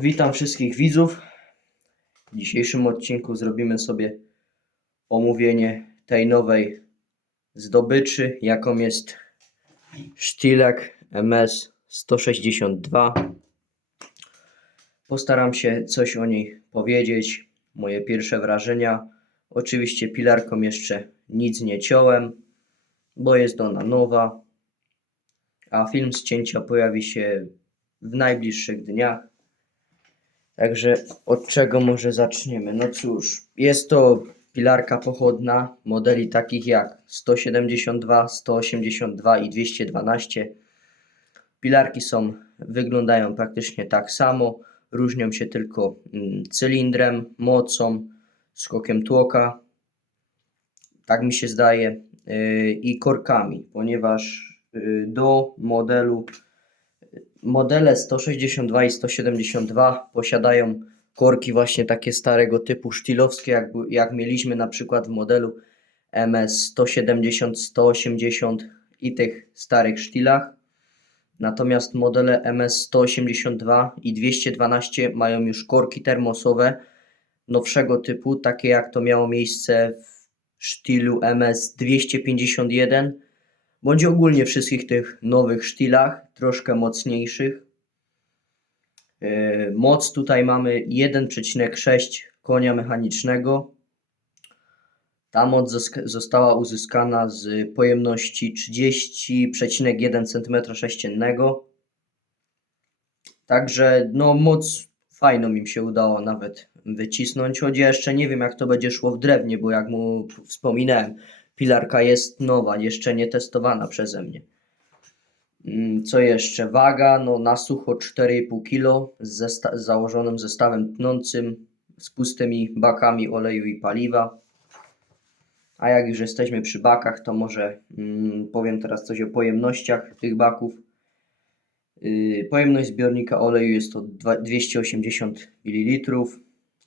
Witam wszystkich widzów. W dzisiejszym odcinku zrobimy sobie omówienie tej nowej zdobyczy, jaką jest Sztilek MS 162. Postaram się coś o niej powiedzieć, moje pierwsze wrażenia. Oczywiście pilarką jeszcze nic nie ciąłem, bo jest ona nowa, a film z cięcia pojawi się w najbliższych dniach. Także od czego może zaczniemy? No cóż, jest to pilarka pochodna modeli takich jak 172, 182 i 212. Pilarki są, wyglądają praktycznie tak samo, różnią się tylko mm, cylindrem, mocą, skokiem tłoka, tak mi się zdaje, yy, i korkami, ponieważ yy, do modelu modele 162 i 172 posiadają korki właśnie takie starego typu sztilowskie, jak, jak mieliśmy na przykład w modelu MS 170, 180 i tych starych sztilach. Natomiast modele MS 182 i 212 mają już korki termosowe nowszego typu, takie jak to miało miejsce w sztilu MS 251 bądź ogólnie wszystkich tych nowych sztilach, troszkę mocniejszych. Yy, Moc tutaj mamy 1,6 konia mechanicznego. Ta moc została uzyskana z pojemności 30,1 cm3. Także no moc fajną mi się udało nawet wycisnąć, choć jeszcze nie wiem jak to będzie szło w drewnie, bo jak mu wspominałem, pilarka jest nowa, jeszcze nie testowana przeze mnie. Mm, Co jeszcze? Waga, no na sucho 4,5 kg z, z założonym zestawem tnącym, z pustymi bakami oleju i paliwa. A jak już jesteśmy przy bakach, to może mm, powiem teraz coś o pojemnościach tych baków. Yy, pojemność zbiornika oleju jest to dwa- 280 ml,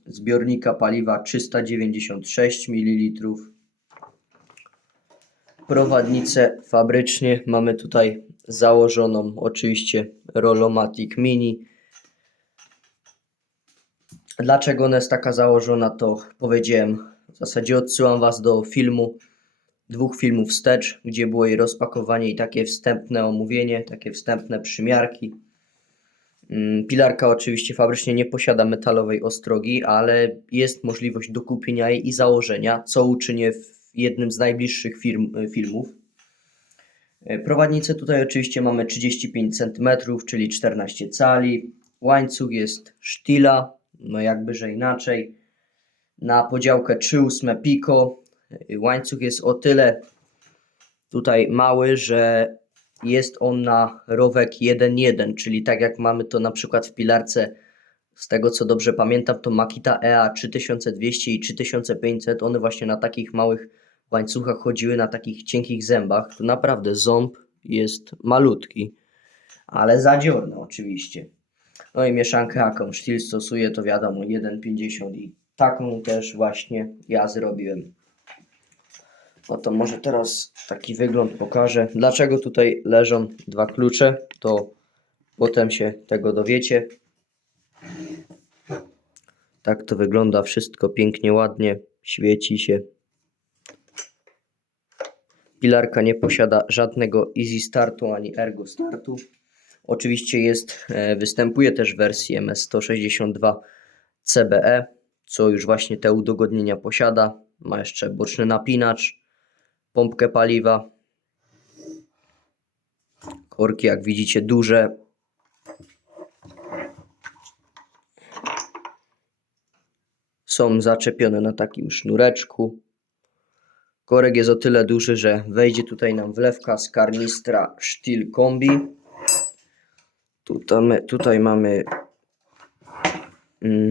zbiornika paliwa 396 ml. Prowadnicę fabrycznie mamy tutaj założoną oczywiście Rolomatic Mini. Dlaczego ona jest taka założona, to powiedziałem. W zasadzie odsyłam Was do filmu, dwóch filmów wstecz, gdzie było jej rozpakowanie i takie wstępne omówienie, takie wstępne przymiarki. Mm, Pilarka oczywiście fabrycznie nie posiada metalowej ostrogi, ale jest możliwość dokupienia jej i założenia, co uczynię w jednym z najbliższych firm, filmów. E, Prowadnicę tutaj oczywiście mamy 35 cm, czyli 14 cali. Łańcuch jest sztila, no jakby że inaczej. Na podziałkę 3,8 piko. E, Łańcuch jest o tyle tutaj mały, że jest on na rowek 1.1, czyli tak jak mamy to na przykład w pilarce, z tego co dobrze pamiętam, to Makita EA 3200 i 3500, one właśnie na takich małych łańcuchach chodziły, na takich cienkich zębach. Tu naprawdę ząb jest malutki, ale zadziorny oczywiście. No i mieszankę jaką sztil stosuje, to wiadomo 1,50 i taką też właśnie ja zrobiłem. No to może teraz taki wygląd pokażę. Dlaczego tutaj leżą dwa klucze, to potem się tego dowiecie. Tak to wygląda wszystko pięknie, ładnie, świeci się. Pilarka nie posiada żadnego Easy Startu ani Ergo Startu. Oczywiście jest, e, występuje też w wersji MS162 CBE, co już właśnie te udogodnienia posiada. Ma jeszcze boczny napinacz, pompkę paliwa. Korki, jak widzicie, duże. Są zaczepione na takim sznureczku. Korek jest o tyle duży, że wejdzie tutaj nam wlewka z karnistra Steel Kombi. Tutaj, tutaj mamy mm,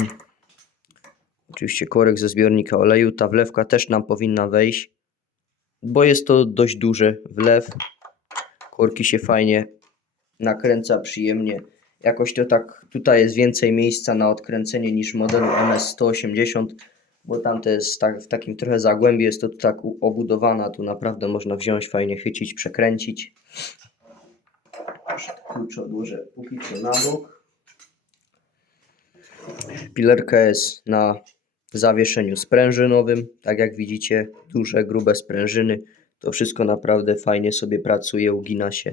oczywiście korek ze zbiornika oleju. Ta wlewka też nam powinna wejść, bo jest to dość duży wlew. Korki się fajnie nakręca przyjemnie. Jakoś to tak, tutaj jest więcej miejsca na odkręcenie niż modelu MS180, bo tamte jest tak, w takim trochę zagłębiu, jest to tak obudowana, tu naprawdę można wziąć, fajnie chycić, przekręcić. Klucz odłożę póki co na bok. Pilerka jest na zawieszeniu sprężynowym. Tak jak widzicie, duże, grube sprężyny. To wszystko naprawdę fajnie sobie pracuje, ugina się.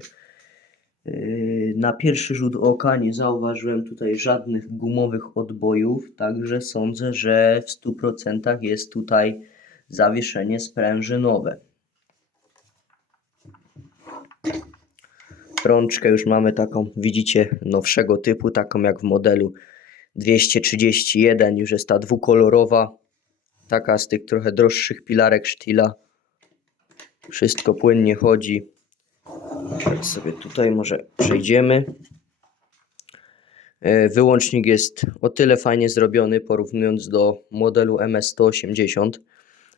Yy, Na pierwszy rzut oka nie zauważyłem tutaj żadnych gumowych odbojów, także sądzę, że w 100% jest tutaj zawieszenie sprężynowe. Rączkę już mamy taką, widzicie, nowszego typu, taką jak w modelu 231, już jest ta dwukolorowa, taka z tych trochę droższych pilarek Stila. Wszystko płynnie chodzi. Tak sobie tutaj może przejdziemy. E, Wyłącznik jest o tyle fajnie zrobiony, porównując do modelu MS180,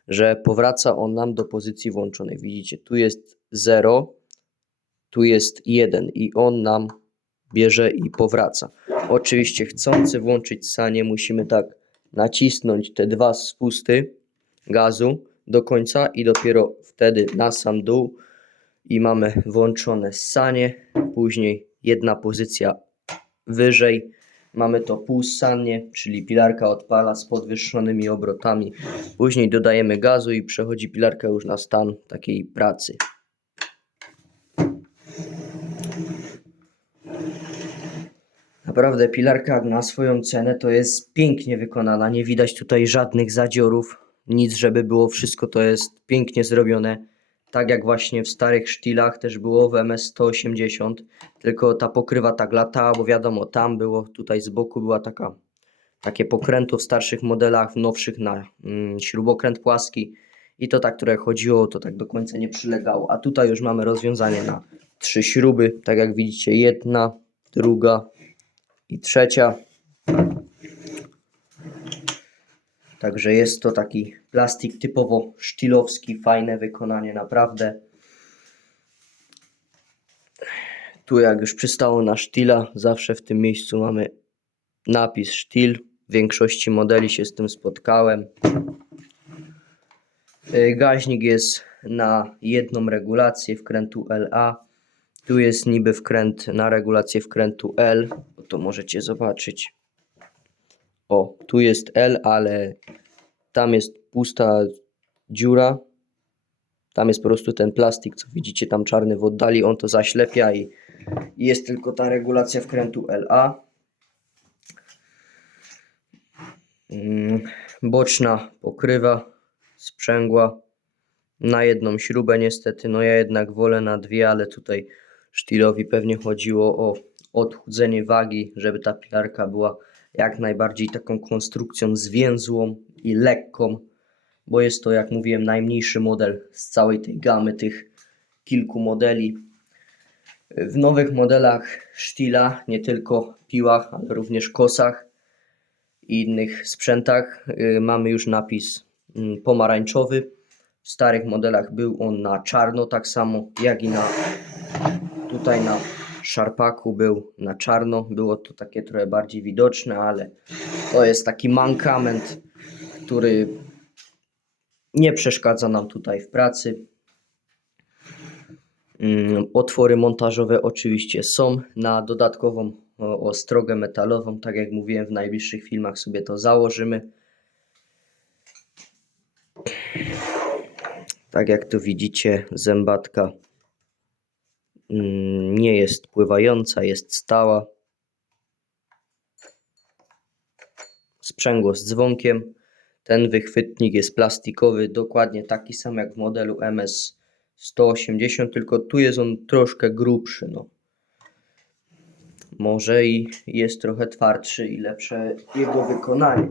że powraca on nam do pozycji włączonej. Widzicie, tu jest 0, tu jest 1 i on nam bierze i powraca. Oczywiście chcący włączyć sanie musimy tak nacisnąć te dwa spusty gazu do końca i dopiero wtedy na sam dół i mamy włączone sanie, później jedna pozycja wyżej mamy to półsanie, czyli pilarka odpala z podwyższonymi obrotami. Później dodajemy gazu i przechodzi pilarka już na stan takiej pracy. Naprawdę pilarka na swoją cenę to jest pięknie wykonana. Nie widać tutaj żadnych zadziorów, nic żeby było, wszystko to jest pięknie zrobione. Tak jak właśnie w starych sztilach też było w MS180, tylko ta pokrywa tak latała, bo wiadomo, tam było, tutaj z boku była taka, takie pokrętło w starszych modelach, w nowszych na mm, śrubokręt płaski i to tak, które chodziło, to tak do końca nie przylegało. A tutaj już mamy rozwiązanie na trzy śruby, tak jak widzicie, jedna, druga i trzecia. Także jest to taki plastik typowo sztilowski, fajne wykonanie naprawdę. Tu jak już przystało na sztila, zawsze w tym miejscu mamy napis sztil. W większości modeli się z tym spotkałem. Y, Gaźnik jest na jedną regulację wkrętu LA. Tu jest niby wkręt na regulację wkrętu L. To możecie zobaczyć. O, tu jest L, ale tam jest pusta dziura. Tam jest po prostu ten plastik, co widzicie tam czarny w oddali. On to zaślepia i jest tylko ta regulacja wkrętu LA. Mm, Boczna pokrywa sprzęgła na jedną śrubę niestety. No ja jednak wolę na dwie, ale tutaj sztilowi pewnie chodziło o odchudzenie wagi, żeby ta pilarka była jak najbardziej taką konstrukcją zwięzłą i lekką, bo jest to, jak mówiłem, najmniejszy model z całej tej gamy tych kilku modeli. W nowych modelach sztila, nie tylko piłach, ale również kosach i innych sprzętach y, mamy już napis mm, pomarańczowy. W starych modelach był on na czarno, tak samo jak i na tutaj na szarpaku był na czarno. Było to takie trochę bardziej widoczne, ale to jest taki mankament, który nie przeszkadza nam tutaj w pracy. Mm, Otwory montażowe oczywiście są na dodatkową ostrogę metalową. Tak jak mówiłem, w najbliższych filmach sobie to założymy. Tak jak tu widzicie, zębatka nie jest pływająca, jest stała. Sprzęgło z dzwonkiem. Ten wychwytnik jest plastikowy, dokładnie taki sam jak w modelu MS 180, tylko tu jest on troszkę grubszy, no. Może i jest trochę twardszy i lepsze jego wykonanie.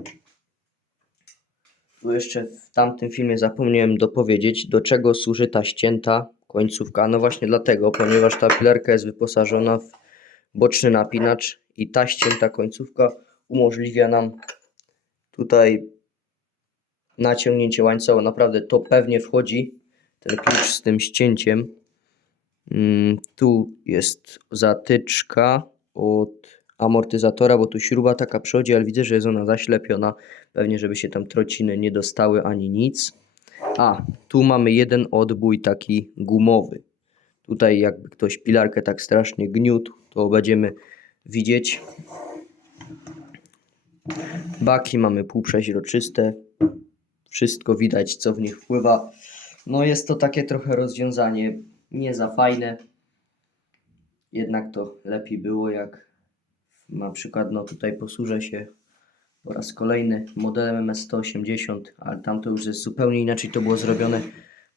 Tu jeszcze w tamtym filmie zapomniałem dopowiedzieć, do czego służy ta ścięta końcówka. No właśnie dlatego, ponieważ ta pilerka jest wyposażona w boczny napinacz i ta ścięta końcówka umożliwia nam tutaj naciągnięcie łańcucha. Naprawdę to pewnie wchodzi ten klucz z tym ścięciem. Mm, Tu jest zatyczka od amortyzatora, bo tu śruba taka przychodzi, ale widzę, że jest ona zaślepiona. Pewnie, żeby się tam trociny nie dostały ani nic. A, tu mamy jeden odbój taki gumowy. Tutaj jakby ktoś pilarkę tak strasznie gniótł, to będziemy widzieć. Baki mamy półprzeźroczyste. Wszystko widać, co w nich wpływa. No jest to takie trochę rozwiązanie nie za fajne. Jednak to lepiej było, jak na przykład, no tutaj posłużę się po raz kolejny modelem MS-180, ale tam to już jest zupełnie inaczej to było zrobione.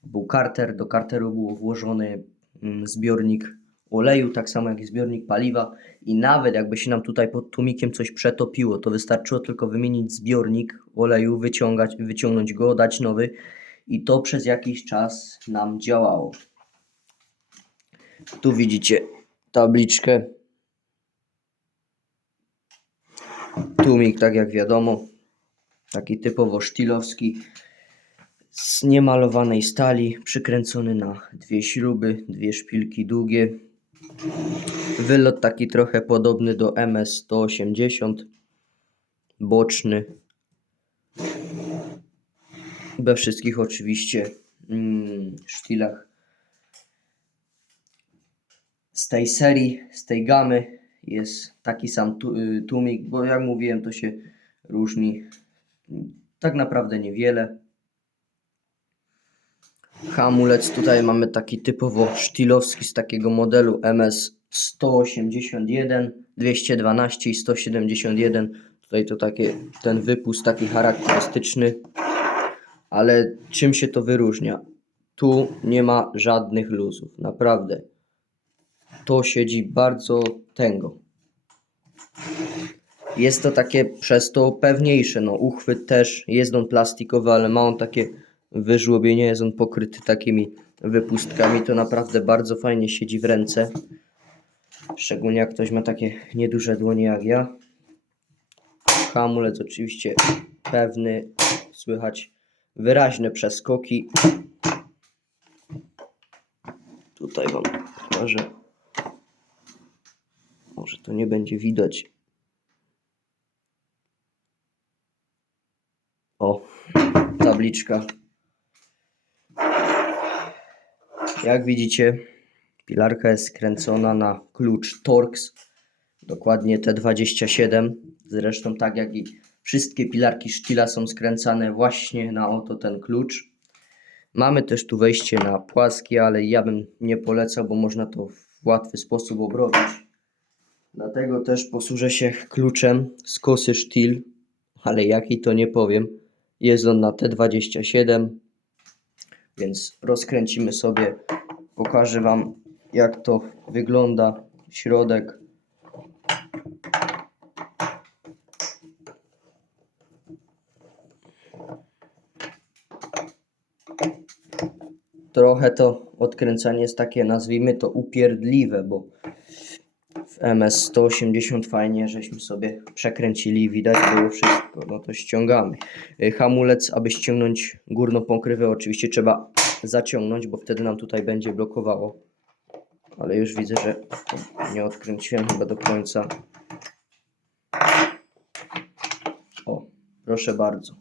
Był karter, do karteru był włożony mm, zbiornik oleju, tak samo jak i zbiornik paliwa i nawet jakby się nam tutaj pod tłumikiem coś przetopiło, to wystarczyło tylko wymienić zbiornik oleju, wyciągać, wyciągnąć go, dać nowy i to przez jakiś czas nam działało. Tu widzicie tabliczkę. Tłumik, tak jak wiadomo, taki typowo sztilowski, z niemalowanej stali, przykręcony na dwie śruby, dwie szpilki długie. Wylot taki trochę podobny do MS-180, boczny. We wszystkich oczywiście mm, sztilach z tej serii, z tej gamy jest taki sam y, tłumik, bo jak mówiłem, to się różni tak naprawdę niewiele. Hamulec tutaj mamy taki typowo sztilowski z takiego modelu MS 181, 212 i 171. Tutaj to takie, ten wypust taki charakterystyczny. Ale czym się to wyróżnia? Tu nie ma żadnych luzów, naprawdę to siedzi bardzo tęgo. Jest to takie przez to pewniejsze. No, uchwyt też jest on plastikowy, ale ma on takie wyżłobienie, jest on pokryty takimi wypustkami. To naprawdę bardzo fajnie siedzi w ręce. Szczególnie jak ktoś ma takie nieduże dłonie jak ja. Hamulec oczywiście pewny, słychać wyraźne przeskoki. Tutaj wam pokażę. Może to nie będzie widać. O, tabliczka. Jak widzicie, pilarka jest skręcona na klucz Torx. Dokładnie T27. Zresztą tak jak i wszystkie pilarki sztila są skręcane właśnie na oto ten klucz. Mamy też tu wejście na płaskie, ale ja bym nie polecał, bo można to w łatwy sposób obrobić. Dlatego też posłużę się kluczem z kosy sztil, ale jaki to nie powiem. Jest on na T27, więc rozkręcimy sobie. Pokażę Wam jak to wygląda środek. Trochę to odkręcanie jest takie, nazwijmy to upierdliwe, bo w MS 180 fajnie, żeśmy sobie przekręcili, widać było wszystko, no to ściągamy. Y, Hamulec, aby ściągnąć górną pokrywę, oczywiście trzeba zaciągnąć, bo wtedy nam tutaj będzie blokowało. Ale już widzę, że nie odkręciłem chyba do końca. O, proszę bardzo.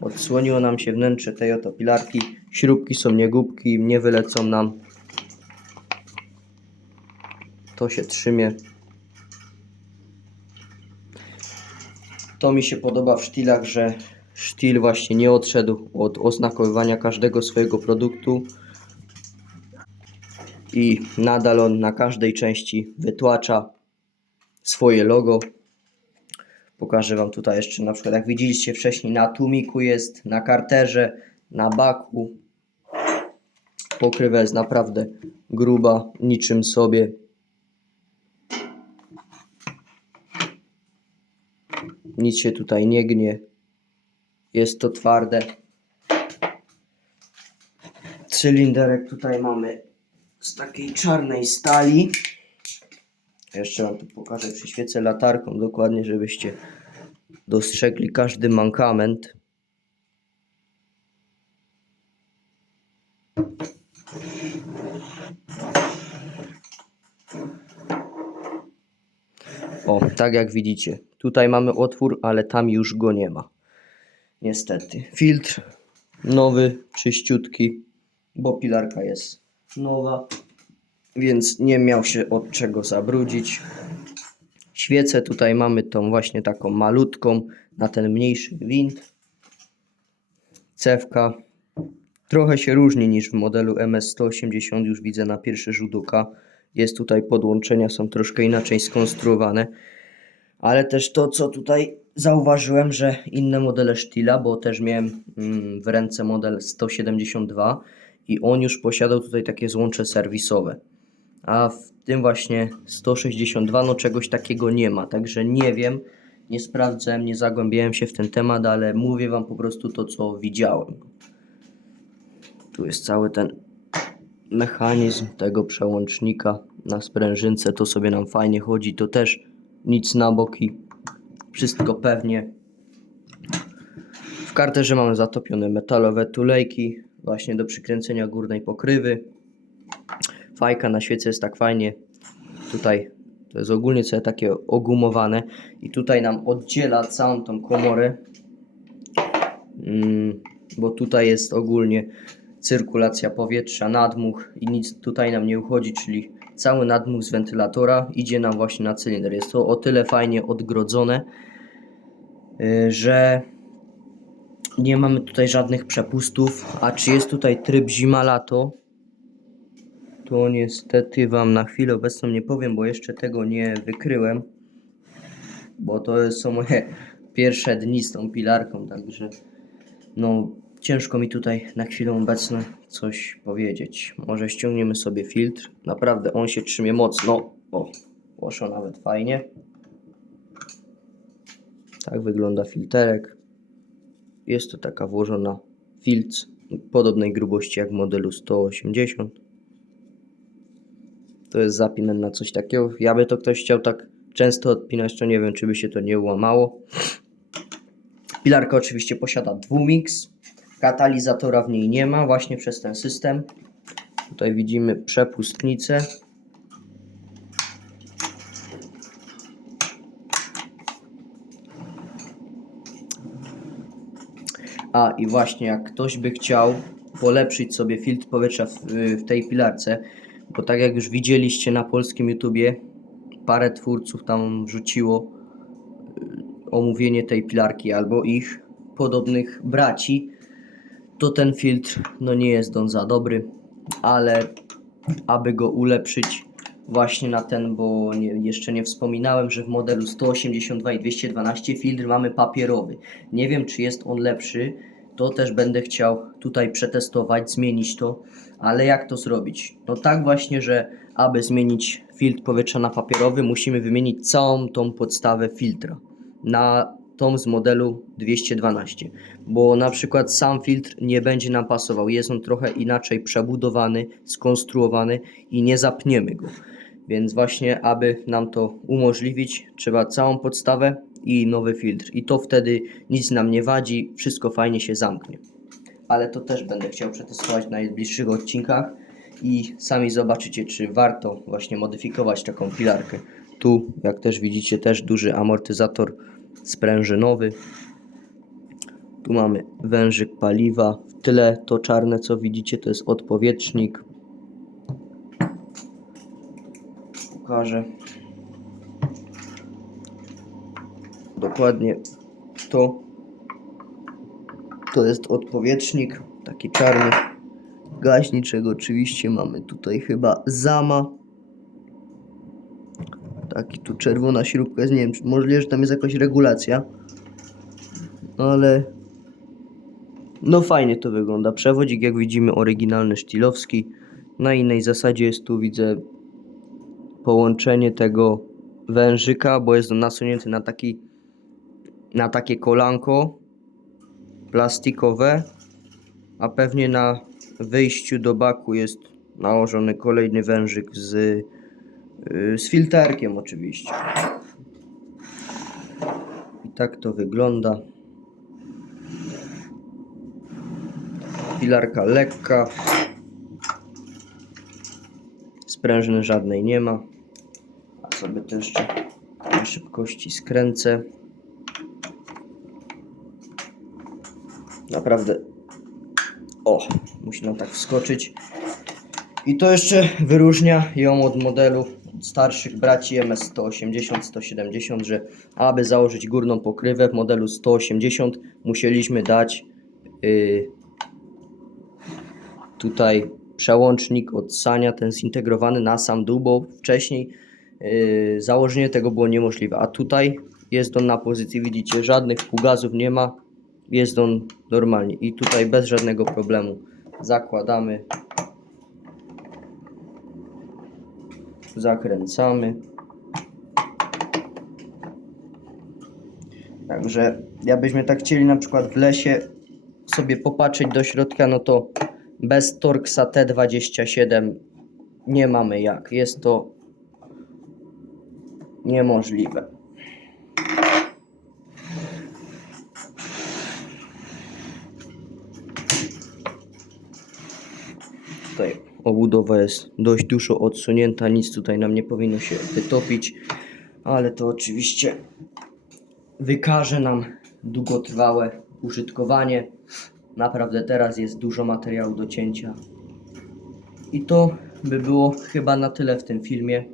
Odsłoniło nam się wnętrze tej oto pilarki. Śrubki są niegubki, nie wylecą nam to się trzymie. To mi się podoba w sztilach, że sztil właśnie nie odszedł od oznakowywania każdego swojego produktu i nadal on na każdej części wytłacza swoje logo. Pokażę Wam tutaj jeszcze na przykład, jak widzieliście wcześniej, na tłumiku jest, na karterze, na baku. Pokrywa jest naprawdę gruba, niczym sobie. Nic się tutaj nie gnie. Jest to twarde. Cylinderek tutaj mamy z takiej czarnej stali. Jeszcze Wam tu pokażę, przyświecę latarką dokładnie, żebyście dostrzegli każdy mankament. O, tak jak widzicie, tutaj mamy otwór, ale tam już go nie ma. Niestety. Filtr nowy, czyściutki, bo pilarka jest nowa, więc nie miał się od czego zabrudzić. Świecę tutaj mamy tą właśnie taką malutką na ten mniejszy gwint. Cewka. Trochę się różni niż w modelu MS-180, już widzę na pierwszy rzut oka. Jest tutaj podłączenia, są troszkę inaczej skonstruowane. Ale też to, co tutaj zauważyłem, że inne modele Stila, bo też miałem mm, w ręce model 172 i on już posiadał tutaj takie złącze serwisowe. A w tym właśnie 162 no czegoś takiego nie ma, także nie wiem, nie sprawdzałem, nie zagłębiałem się w ten temat, ale mówię wam po prostu to, co widziałem. Tu jest cały ten mechanizm tego przełącznika na sprężynce, to sobie nam fajnie chodzi, to też nic na boki, wszystko pewnie. W karterze mamy zatopione metalowe tulejki, właśnie do przykręcenia górnej pokrywy. Fajka na świece jest tak fajnie, tutaj to jest ogólnie sobie takie ogumowane i tutaj nam oddziela całą tą komorę, mm, bo tutaj jest ogólnie cyrkulacja powietrza, nadmuch i nic tutaj nam nie uchodzi, czyli cały nadmuch z wentylatora idzie nam właśnie na cylinder. Jest to o tyle fajnie odgrodzone, y, że nie mamy tutaj żadnych przepustów. A czy jest tutaj tryb zima-lato? To niestety Wam na chwilę obecną nie powiem, bo jeszcze tego nie wykryłem. Bo to są moje pierwsze dni z tą pilarką, także no ciężko mi tutaj na chwilę obecną coś powiedzieć. Może ściągniemy sobie filtr. Naprawdę on się trzymie mocno. O, poszło nawet fajnie. Tak wygląda filterek. Jest to taka włożona filc podobnej grubości jak modelu 180. To jest zapinane na coś takiego. Ja by to ktoś chciał tak często odpinać, to nie wiem, czy by się to nie łamało. Pilarka oczywiście posiada dwumix. Katalizatora w niej nie ma, właśnie przez ten system. Tutaj widzimy przepustnicę. A i właśnie, jak ktoś by chciał polepszyć sobie filtr powietrza w, w tej pilarce, bo tak jak już widzieliście na polskim YouTubie, parę twórców tam wrzuciło y, omówienie tej pilarki albo ich podobnych braci, to ten filtr no nie jest on za dobry, ale aby go ulepszyć właśnie na ten, bo nie, jeszcze nie wspominałem, że w modelu 182 i 212 filtr mamy papierowy. Nie wiem czy jest on lepszy, to też będę chciał tutaj przetestować, zmienić to, ale jak to zrobić? No tak właśnie, że aby zmienić filtr powietrza na papierowy, musimy wymienić całą tą podstawę filtra na tą z modelu 212, bo na przykład sam filtr nie będzie nam pasował, jest on trochę inaczej przebudowany, skonstruowany i nie zapniemy go. Więc właśnie, aby nam to umożliwić, trzeba całą podstawę i nowy filtr. I to wtedy nic nam nie wadzi, wszystko fajnie się zamknie. Ale to też będę chciał przetestować w najbliższych odcinkach i sami zobaczycie, czy warto właśnie modyfikować taką pilarkę. Tu, jak też widzicie, też duży amortyzator sprężynowy. Tu mamy wężyk paliwa. W tyle to czarne, co widzicie, to jest odpowietrznik. Pokażę. Dokładnie to. To jest odpowietrznik, taki czarny. Gaśniczego oczywiście mamy tutaj chyba zama. Taki tu czerwona śrubka jest, nie wiem, możliwe, że tam jest jakaś regulacja. Ale no fajnie to wygląda. Przewodzik jak widzimy oryginalny sztilowski. Na innej zasadzie jest tu widzę połączenie tego wężyka, bo jest on nasunięty na taki na takie kolanko plastikowe, a pewnie na wyjściu do baku jest nałożony kolejny wężyk z, z filterkiem oczywiście. I tak to wygląda. Pilarka lekka. Sprężyny żadnej nie ma. A sobie to jeszcze na szybkości skręcę. Naprawdę. O, musi nam tak wskoczyć. I to jeszcze wyróżnia ją od modelu starszych braci MS-180, 170, że aby założyć górną pokrywę w modelu 180 musieliśmy dać y, tutaj przełącznik od sania, ten zintegrowany na sam dół, bo wcześniej yy, założenie tego było niemożliwe. A tutaj jest on na pozycji, widzicie, żadnych półgazów nie ma, jest on normalnie i tutaj bez żadnego problemu zakładamy, zakręcamy. Także jakbyśmy tak chcieli na przykład w lesie sobie popatrzeć do środka, no to bez Torxa T27 nie mamy jak. Jest to niemożliwe. Tutaj obudowa jest dość dużo odsunięta, nic tutaj nam nie powinno się wytopić, ale to oczywiście wykaże nam długotrwałe użytkowanie. Naprawdę teraz jest dużo materiału do cięcia. I to by było chyba na tyle w tym filmie.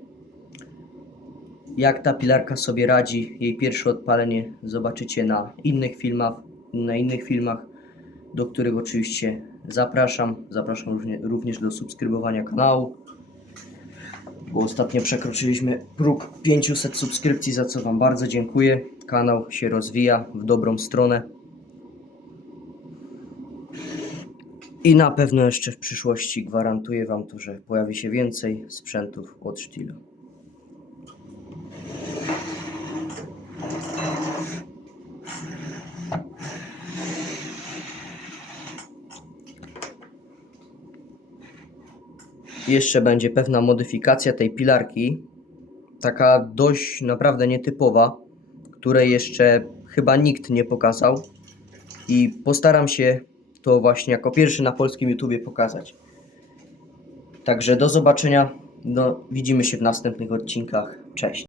Jak ta pilarka sobie radzi, jej pierwsze odpalenie zobaczycie na innych filmach, na innych filmach, do których oczywiście zapraszam. Zapraszam równie, również do subskrybowania kanału, bo ostatnio przekroczyliśmy próg 500 subskrypcji, za co Wam bardzo dziękuję. Kanał się rozwija w dobrą stronę. I na pewno jeszcze w przyszłości gwarantuję Wam to, że pojawi się więcej sprzętów od Stilo. Jeszcze będzie pewna modyfikacja tej pilarki, taka dość naprawdę nietypowa, której jeszcze chyba nikt nie pokazał i postaram się to właśnie jako pierwszy na polskim YouTubie pokazać. Także do zobaczenia. No, widzimy się w następnych odcinkach. Cześć.